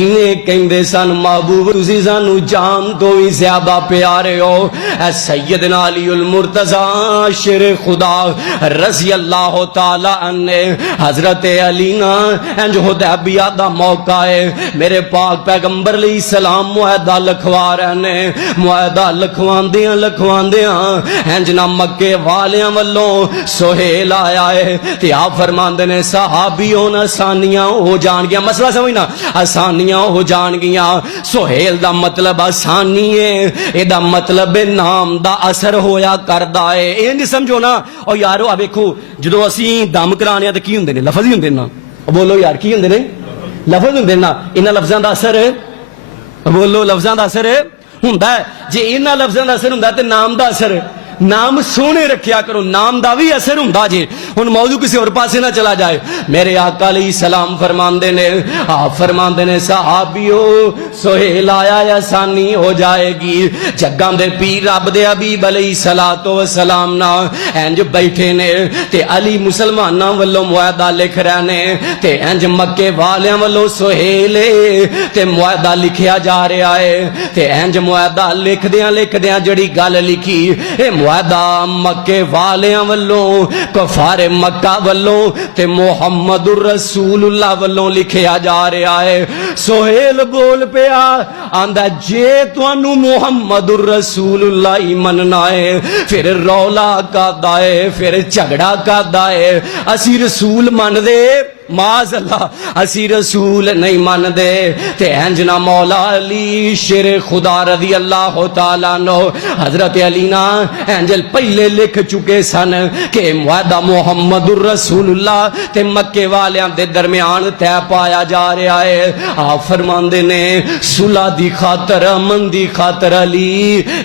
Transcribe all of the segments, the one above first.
किवें कहंदे सन महबूब तुसीं सानू जान तो भी ज्यादा प्यारे हो। ऐ सैयदना अलीउल मुर्तजा शेर खुदा रज़ी अल्लाह तआला अन्ने हजरत अली ना इंज हुदैबिया दा मौका है, मेरे पाक पैगंबर अलैहि सलाम मुआहदा लिखवा रहे ने। मुआहदा लिखवांदियां इंज ना मक्के वालियां वल्लों सुहेल आया है ते आप फरमांदे ने सहाबीओ आसानियां हो जाणगियां। मसला समझना, आसानियां हो जाणगियां। सुहेल दा मतलब आसानी है, एदा मतलब नाम दा असर होया करदा है। इंज समझो ना। और यारो आ वेखो जदों असीं दम कराने ते की हुंदे ने, लफज ही हुंदे ना। बोलो यार की हुंदे ने, लफज हुंदे ना। इन्हां लफ्जां दा असर, बोलो लफ्जां दा असर हुंदा है। जे इन्हां लफ्जां दा असर हुंदा ते नाम दा असर, नाम सोने रखिया करो, नाम दा भी असर हुंदा जे। हुण मौजू किसी और पासे ना चला जाए। मेरे आका अलैहि सलाम फरमांदे ने, आप फरमांदे ने सहाबियो सुहेल आया आसानी हो जाएगी। जग्गां दे पीर रब दे हबीब अलैहि सलातो व सलाम ना इंज बैठे ने ते अली मुसलमानां वल्लों मुआहदा लिख रहे ने ते इंज मक्के वालियां वल्लों सुहेल ते मुआहदा लिखिया जा रहा है। ते इंज मुआहदा लिखदियां जड़ी गल लिखी ए मुआहदा मक्के वालियां वल्लों कफारे मक्का वल्लों ते मुहम्मदुर रसूलुल्लाह वल्लों लिखिया जा रहा है। सुहेल बोल पिया आंदा जे तुहानू मुहम्मदुर रसूलुल्लाह ही मनना है फिर रौला कादा है, फिर झगड़ा कादा है। असी रसूल मन दे माज अल्लाह असी रसूल नहीं मानदे। ते इंज ना मौला अली शेर खुदा रज़ी अल्लाह तआला नो हजरत अली ना इंजल पहले लिख चुके सन कि मुआहदा मुहम्मदुर रसूलुल्लाह ते मक्के वालियां दे दरमियान तय पाया जा रहा है। आप फरमांदे ने सुलह दी खातर अमन दी खातर अली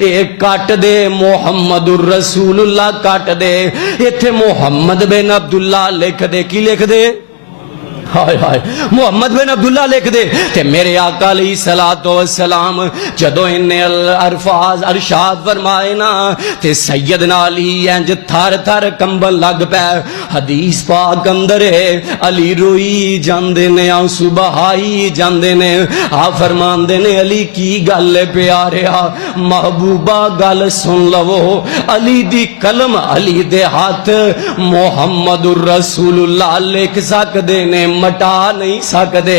ए कट दे मुहम्मदुर रसूलुल्लाह कट दे। इत्थे मुहम्मद बिन अब्दुल्ला लिख दे। की लिख दे? हाय हाय मुहम्मद बिन अब्दुल्ला लिख दे। ते मेरे आका अलैहि सलातो व सलाम जदों इन्ने अल्फाज अरशाद फरमाए ना ते सैयदना अली इंज थर थर कंबन लग पे। हदीस पाक अंदर है अली रोई जांदे ने, आंसू बहाई जांदे ने। आप फरमांदे ने अली की गल है प्यारिया, महबूबा गल सुन लवो। अली दी कलम अली दे हाथ मुहम्मदुर रसूलुल्लाह लिख सकदे ने, मटा नहीं सकते।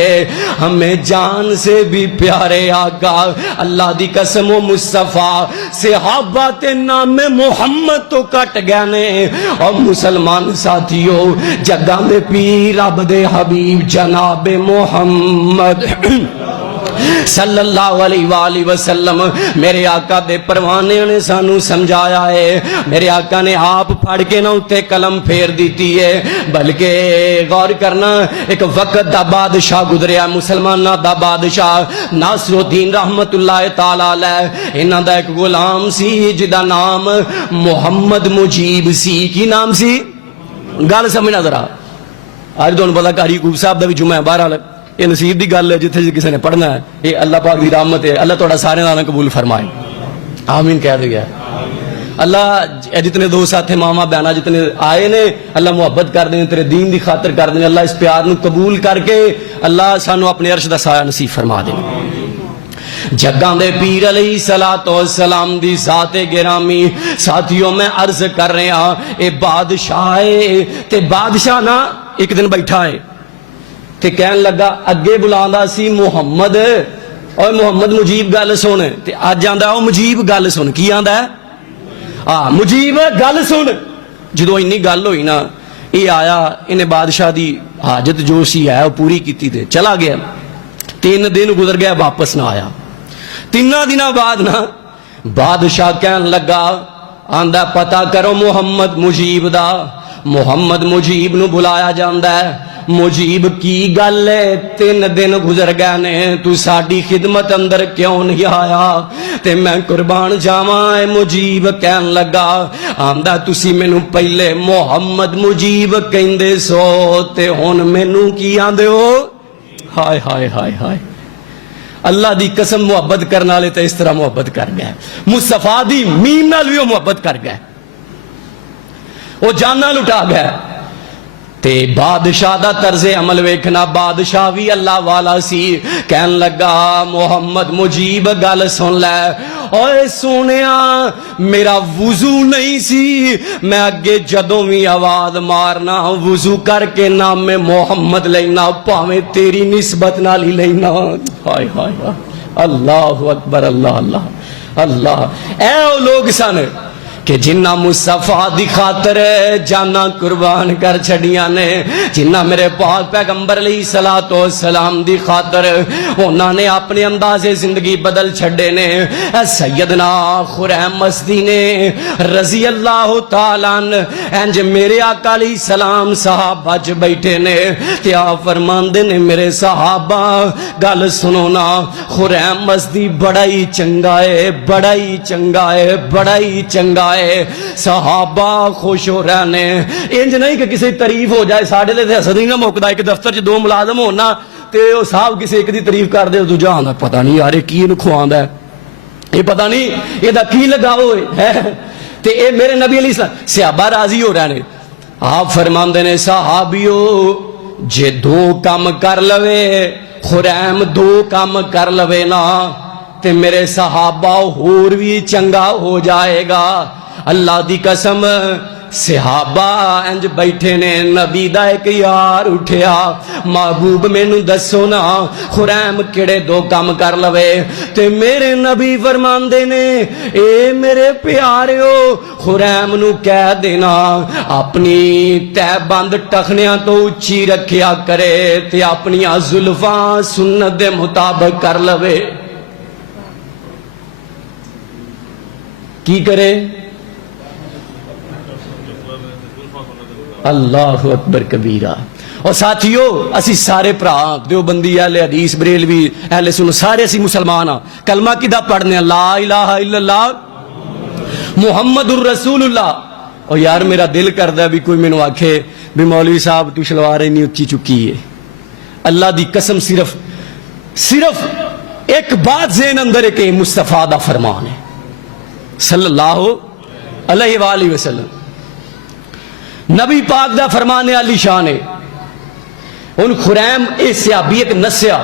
हमें जान से भी प्यारे आका अल्लाह दी कसम मुस्तफा सहाबा ते नाम मुहम्मद तो कट गए ने। और मुसलमान साथियों जग्गां दे पीर रब दे हबीब जनाब मुहम्मद सल्लल्लाहु अलैहि वसल्लम मेरे आका दे परवाने ने सानू समझाया है। मेरे आका ने आप फड़ के ना उत्ते कलम फेर दी है। बल्कि गौर करना एक वक्त दा बादशाह गुजरिया, मुसलमाना दा बादशाह नासरुद्दीन रहमतुल्लाह तआला अलैह। इन्हां दा एक गुलाम सी जिदा नाम मुहम्मद मुजीब सी। की नाम सी? गल समझना जरा। अज तुहानू पता कारी कूब साहब दा भी जुमा है। बहरहाल ये नसीब की गल है, जिथे किसी ने पढ़ना है ये अल्लाह पाक की रहमत है। अल्लाह तुहाडा सारे नाल कबूल फरमाए, आमीन कह दिया। अल्लाह जितने दोस्त साथे मामा बहना जितने आए ने अल्लाह मुहब्बत कर दें, तेरे दीन की खातर कर दें। अल्लाह इस प्यार को कबूल करके अल्लाह सानू अपने अर्श दा साया नसीब फरमा दे। जग्गां दे पीर अलैहि सलातो सलाम दी ज़ाते गिरामी साथियों मैं अर्ज कर रहा ये बादशाह है। ते बादशाह ना एक दिन बैठा है ते कहन लगा अगे बुलांदा सी मुहम्मद, और मुहम्मद मुजीब गल सुन। ते अज आंदा ओ मुजीब गल सुन। की आंदा है? मुजीब गल सुन। जो इन्नी गल होई ना ये आया, इन्हें बादशाह दी हाजत जो सी है वो पूरी की ते चला गया। 3 दिन गुजर गया, वापस ना आया। 3 दिनों बाद ना बादशाह कहन लगा आंदा पता करो मुहम्मद मुजीब दा। मुहम्मद मुजीब नू बुलाया जांदा है। मुजीब की गल है, 3 दिन गुजर गए ने, तू साडी खिदमत अंदर क्यों नहीं आया? ते मैं कुर्बान जावा। मुजीब कहन लगा आंदा तुसी मैनू पहले मुहम्मद मुजीब कहंदे सो ते हुण मैनू की आंदे हो? हाय हाय हाय हाय अल्लाह दी कसम मुहब्बत करने वाले तो इस तरह मुहब्बत कर गए। मुस्तफा दी मीम नाल भी मुहब्बत कर गए, वो जाना लुटा गए। ते बादशाह दा तर्जे अमल वेखना, बादशाह भी अल्लाह वाला सी। कहन लगा मोहम्मद मुजीब गल सुन लै, ओए सोनिया मेरा वुजू नहीं सी, मैं अगे जदों भी आवाज मारना वुजू करके नाम में मोहम्मद लेना, भावें तेरी निस्बत नाल ही लेना। हाय हाय हाय, अल्लाह अकबर, अल्लाह अल्लाह अल्लाह। ऐ ओ लोग सन कि जिन्ना मुस्तफा दी खातर जाना कुर्बान कर छड़ियां ने, जिन्ना मेरे पाक पैगंबर अलैहिस्सलातो वस्सलाम दी खातर उन्होंने अपने अंदाजे जिंदगी बदल छड़े ने। सैयदना खुरैम मस्दी ने रजी अल्लाह तआला इंज मेरे आका अलैहिस्सलाम सहाबा च बैठे ने ते आप फरमांदे ने मेरे सहाबा गल सुनो ना, खुरैम मस्दी बड़ा ही चंगा है, बड़ा ही चंगा है, बड़ा ही चंगा है। सहाबा खुश हो रहे ने, इंज नहीं कि किसी तारीफ हो जाए, साढ़े लिए हसद नहीं ना मुकदा। एक दफ्तर च दो मुलाजम हो ना ते साहब किसी एक दी तारीफ कर दे, दूजा आंदा पता नहीं यार की इहनूं खुआंदा है, ये पता नहीं एदा की लगा है। ते ए मेरे नबी अली सहाबा राजी हो रहे ने। आप फरमांदे ने सहाबियो जे दो काम कर लवे, खुरैम दो काम कर लवे ना ते मेरे सहाबा होर भी चंगा हो जाएगा। अल्लाह दी कसम सहाबा इंज बैठे ने, नबी दा एक यार उठिया, महबूब मैनू दसो ना खुरैम केड़े दो काम कर लवे। ते मेरे नबी फरमांदे ने ए मेरे प्यारिओ खुरैम नू कह देना अपनी तहबंद टखनियां तो उच्ची रखिया करे ते अपनियां जुल्फां सुन्नत दे मुताबिक कर लवे। की करे? अल्लाह अकबर कबीरा। और साथियों असी सारे भरा देवबंदी अहले हदीस बरेलवी अहले सुन सारे असी मुसलमान हाँ। कलमा किदा पढ़ने ला इलाहा इल्लल्लाह मुहम्मदुर रसूलुल्लाह। और यार मेरा दिल करदा भी कोई मैनू आखे भी मौलवी साहब तू शलवार इन्नी उच्ची चुकी है। अल्लाह दी कसम सिर्फ एक बात ज़हन अंदर है कि मुस्तफा दा फरमान है सल्लल्लाहु अलैहि वसल्लम, नबी पाक दा फरमान आली शान है। उन खुरैम ए सहाबी एक नस्या